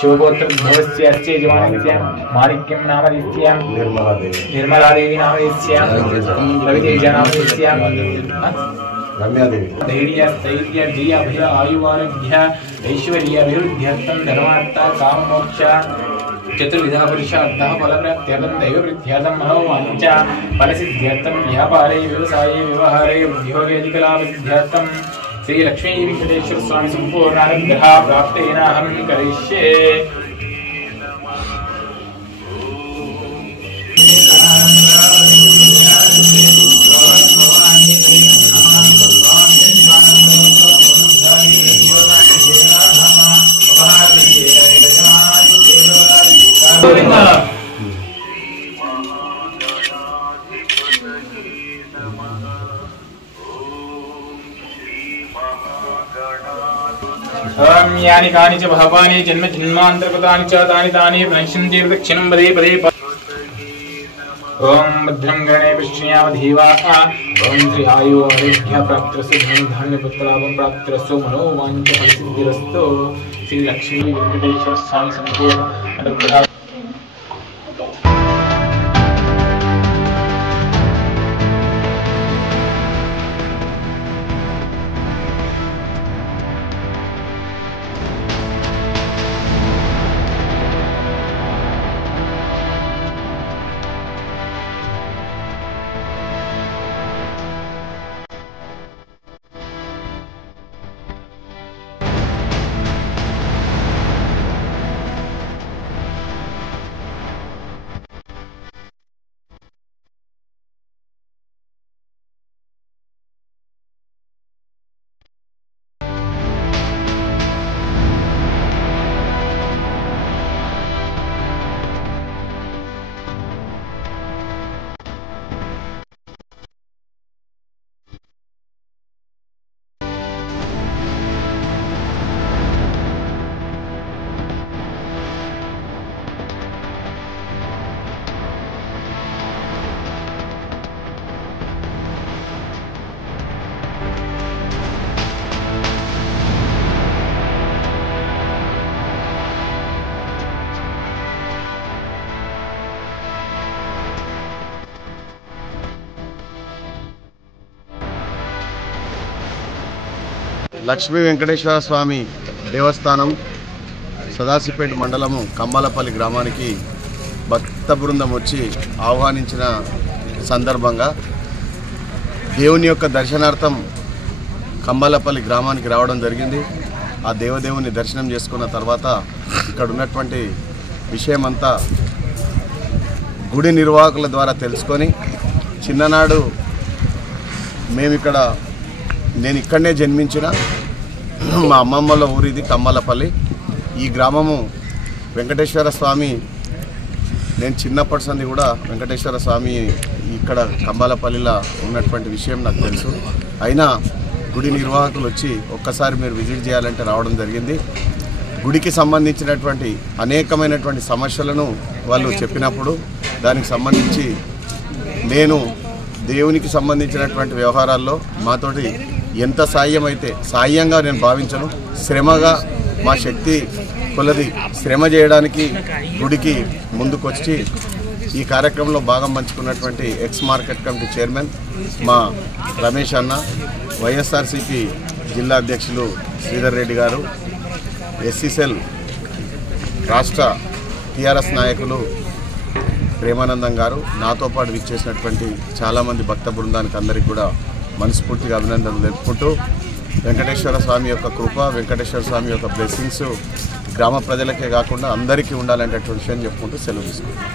शुभगोत्रोद्भवस्य अस्यै जवानित्यां माणिक्यं नामधेयस्यां निर्मलादेवी नामधेयस्यां रवितेजा नामधेयस्यां धैर्य स्थैर्य जय अभय आयुवारोग्य ऐश्वर्याभिवृद्ध्यर्थं धर्मार्थ काममोक्ष चतुर्विधा पुरुषार्थः फलप्राप्त्यर्थं दैवप्रीत्यर्थं मनोवाञ्छ फलसिद्ध्यर्थं व्यापारे व्यवसाये व्यवहारे उद्योगेऽधिकलाभसिद्ध्यर्थं श्री लक्ष्मी वेंकटेश्वर स्वामी संपूर्णानुग्रह प्राप्तेन अहं करिष्ये। यानि कानि च भावानि जन्म जन्मान्तरकृतानि च तानि तानि प्रणश्यन्ति प्रदक्षिणं पदे पदे। ओम भद्रं गणे विष्णुयाम धीवाः ओम श्री आयु आरोग्य प्राप्तिरस्तु धन पुत्रलाभं प्राप्तिरस्तु मनोवाञ्छ फलसिद्धिरस्तु। श्री लक्ष्मी वेंकटेश्वर स्वामी संपूर्ण अनुग्रह। లక్ష్మీ వెంకటేశ్వర స్వామి దేవస్థానం సదాశివపేట మండలము కంబాలపల్లి గ్రామానికి భక్త బృందం వచ్చి ఆహ్వానించిన సందర్భంగా దేవుని యొక్క దర్శనార్థం కంబాలపల్లి గ్రామానికి రావడం జరిగింది. ఆ దేవదేవుని దర్శనం చేసుకున్న తర్వాత ఇక్కడ ఉన్నటువంటి విషయమంతా గుడి నిర్వాహకుల ద్వారా తెలుసుకొని చిన్ననాడు నేను ఇక్కడనే జన్మించిన మా అమ్మమ్మల ఊరిది కంబాలపల్లి. ఈ గ్రామము వెంకటేశ్వర స్వామి, నేను చిన్నప్పటి సంది కూడా వెంకటేశ్వర స్వామి ఇక్కడ కంబాలపల్లిలో ఉన్నటువంటి విషయం నాకు తెలుసు. అయినా గుడి నిర్వాహకులు వచ్చి ఒక్కసారి మీరు విజిట్ చేయాలంటే రావడం జరిగింది. గుడికి సంబంధించినటువంటి అనేకమైనటువంటి సమస్యలను వాళ్ళు చెప్పినప్పుడు దానికి సంబంధించి నేను దేవునికి సంబంధించినటువంటి వ్యవహారాల్లో మాతోటి ఎంత సాయంగా నేను భావించను. శ్రమగా మా శక్తి కొలది శ్రమ చేయడానికి గుడికి ముందుకొచ్చి ఈ కార్యక్రమంలో భాగం పంచుకున్నటువంటి ఎక్స్ మార్కెట్ కమిటీ చైర్మన్ మా రమేష్ అన్న, వైఎస్ఆర్సీపీ జిల్లా అధ్యక్షులు శ్రీధర్ రెడ్డి గారు, ఎస్సీసెల్ రాష్ట్ర టీఆర్ఎస్ నాయకులు ప్రేమానందం గారు, నాతో పాటు విచ్చేసినటువంటి చాలామంది భక్త బృందానికి అందరికీ కూడా మనస్ఫూర్తిగా అభినందనలు తెలుపుకుంటూ వెంకటేశ్వర స్వామి యొక్క కృప, వెంకటేశ్వర స్వామి యొక్క బ్లెస్సింగ్స్ గ్రామ ప్రజలకే కాకుండా అందరికీ ఉండాలనేటువంటి విషయం చెప్పుకుంటూ సెలవు తీసుకుంటాం.